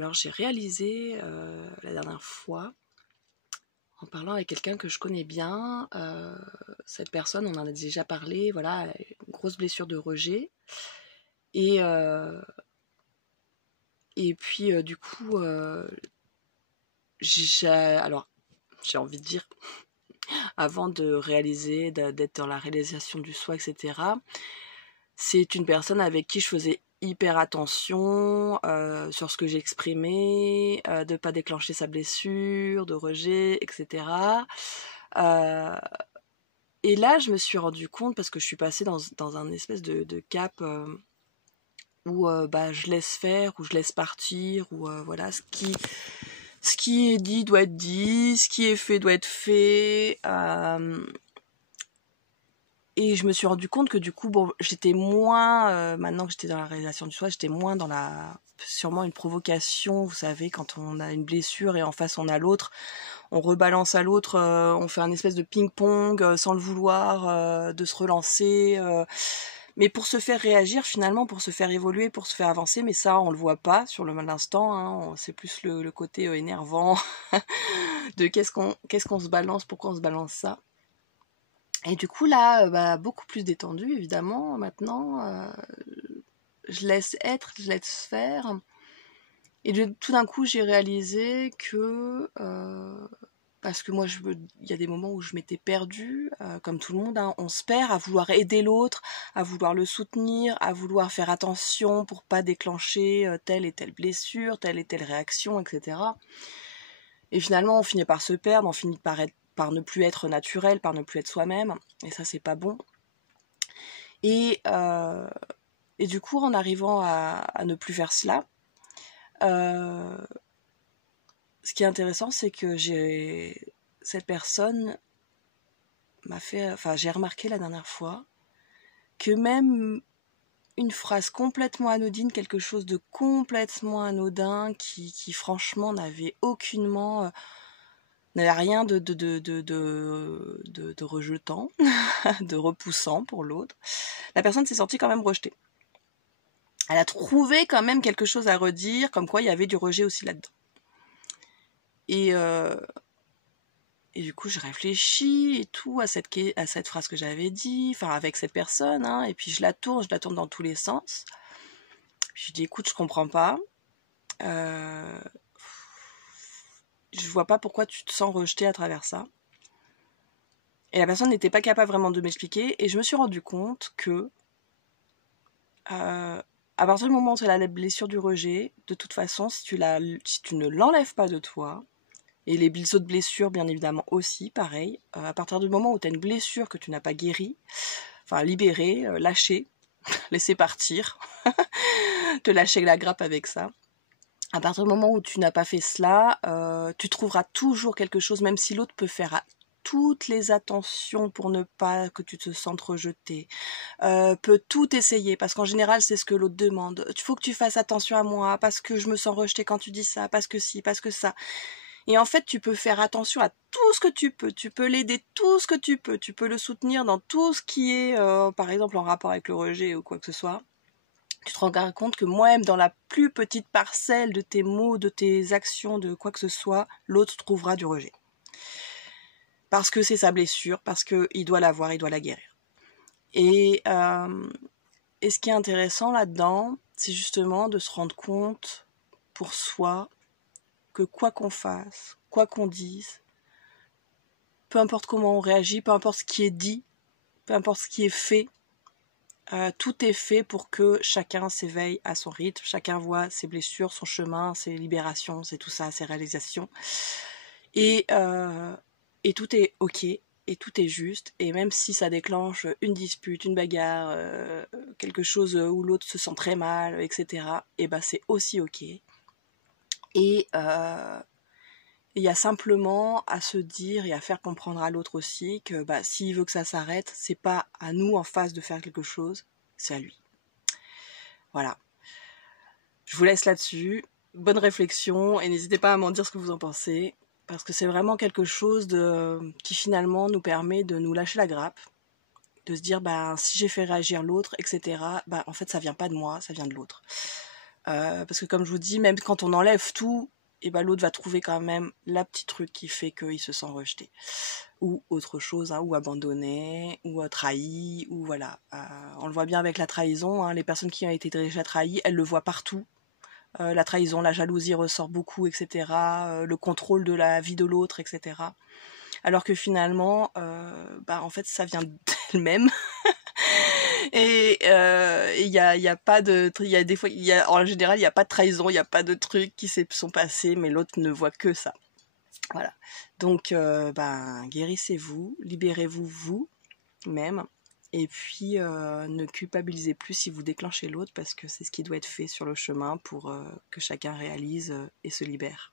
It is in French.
Alors j'ai réalisé la dernière fois, en parlant avec quelqu'un que je connais bien, cette personne, on en a déjà parlé, voilà, une grosse blessure de rejet. Et, euh, et puis du coup, alors j'ai envie de dire, avant de réaliser, d'être dans la réalisation du soi, etc., c'est une personne avec qui je faisais hyper attention sur ce que j'exprimais, de pas déclencher sa blessure, de rejet, etc. Euh, et là, je me suis rendu compte, parce que je suis passée dans un espèce de cap où bah, je laisse faire, où je laisse partir, où voilà, ce qui est dit doit être dit, ce qui est fait doit être fait. Et je me suis rendu compte que du coup, bon, j'étais moins, maintenant que j'étais dans la réalisation du soi, j'étais moins dans sûrement une provocation, vous savez, quand on a une blessure et en face on a l'autre, on rebalance à l'autre, on fait un espèce de ping-pong sans le vouloir, de se relancer, mais pour se faire réagir finalement, pour se faire évoluer, pour se faire avancer, mais ça on le voit pas sur l'instant, hein, c'est plus le côté énervant de qu'est-ce qu'on se balance, pourquoi on se balance ça. Et du coup là, bah, beaucoup plus détendu évidemment maintenant, je laisse être, je laisse faire. Et tout d'un coup j'ai réalisé que, parce que moi il y a des moments où je m'étais perdue, comme tout le monde, hein, on se perd à vouloir aider l'autre, à vouloir le soutenir, à vouloir faire attention pour pas déclencher telle et telle blessure, telle et telle réaction, etc. Et finalement on finit par se perdre, on finit par ne plus être naturel, par ne plus être soi-même, et ça c'est pas bon. Et, euh, et du coup, en arrivant à ne plus faire cela, euh, ce qui est intéressant, c'est que cette personne j'ai remarqué la dernière fois que même une phrase complètement anodine, quelque chose de complètement anodin, qui franchement n'avait aucunement, n'avait rien de rejetant, de repoussant pour l'autre, la personne s'est sentie quand même rejetée. Elle a trouvé quand même quelque chose à redire, comme quoi il y avait du rejet aussi là-dedans. Et du coup, je réfléchis et tout à cette phrase que j'avais dit, enfin avec cette personne, hein, et puis je la tourne dans tous les sens. Je dis, écoute, je comprends pas. Je vois pas pourquoi tu te sens rejetée à travers ça. Et la personne n'était pas capable vraiment de m'expliquer, et je me suis rendu compte que à partir du moment où tu as la blessure du rejet, de toute façon, si tu ne l'enlèves pas de toi, et les autres blessures, bien évidemment, aussi, pareil. À partir du moment où tu as une blessure que tu n'as pas guérie, enfin libérée, lâcher, laisser partir, te lâcher la grappe avec ça. À partir du moment où tu n'as pas fait cela, tu trouveras toujours quelque chose, même si l'autre peut faire toutes les attentions pour ne pas que tu te sentes rejeté, peut tout essayer, parce qu'en général c'est ce que l'autre demande. Il faut que tu fasses attention à moi, parce que je me sens rejeté quand tu dis ça, parce que si, parce que ça. Et en fait, tu peux faire attention à tout ce que tu peux l'aider tout ce que tu peux le soutenir dans tout ce qui est, par exemple, en rapport avec le rejet ou quoi que ce soit. Tu te rends compte que moi-même, dans la plus petite parcelle de tes mots, de tes actions, de quoi que ce soit, l'autre trouvera du rejet. Parce que c'est sa blessure, parce qu'il doit l'avoir, il doit la guérir. Et ce qui est intéressant là-dedans, c'est justement de se rendre compte pour soi que quoi qu'on fasse, quoi qu'on dise, peu importe comment on réagit, peu importe ce qui est dit, peu importe ce qui est fait, tout est fait pour que chacun s'éveille à son rythme, chacun voit ses blessures, son chemin, ses libérations, c'est tout ça, ses réalisations. Et tout est ok, et tout est juste, et même si ça déclenche une dispute, une bagarre, quelque chose où l'autre se sent très mal, etc., et ben c'est aussi ok. Et il y a simplement à se dire et à faire comprendre à l'autre aussi que bah, s'il veut que ça s'arrête, c'est pas à nous en face de faire quelque chose, c'est à lui. Voilà. Je vous laisse là-dessus. Bonne réflexion et n'hésitez pas à m'en dire ce que vous en pensez, parce que c'est vraiment quelque chose qui finalement nous permet de nous lâcher la grappe, de se dire bah, si j'ai fait réagir l'autre, etc., bah, en fait ça vient pas de moi, ça vient de l'autre. Parce que comme je vous dis, même quand on enlève tout, et ben l'autre va trouver quand même la petite truc qui fait qu'il se sent rejeté. Ou autre chose, hein, ou abandonné, ou trahi, ou voilà. On le voit bien avec la trahison, hein, les personnes qui ont été déjà trahies, elles le voient partout. La trahison, la jalousie ressort beaucoup, etc. Le contrôle de la vie de l'autre, etc. Alors que finalement, en fait, ça vient d'elle-même. Et y a pas de, il y a des fois, en général, il y a pas de trahison, il y a pas de trucs qui se sont passés, mais l'autre ne voit que ça. Voilà. Donc, guérissez-vous, libérez-vous vous-même, et puis ne culpabilisez plus si vous déclenchez l'autre, parce que c'est ce qui doit être fait sur le chemin pour que chacun réalise et se libère.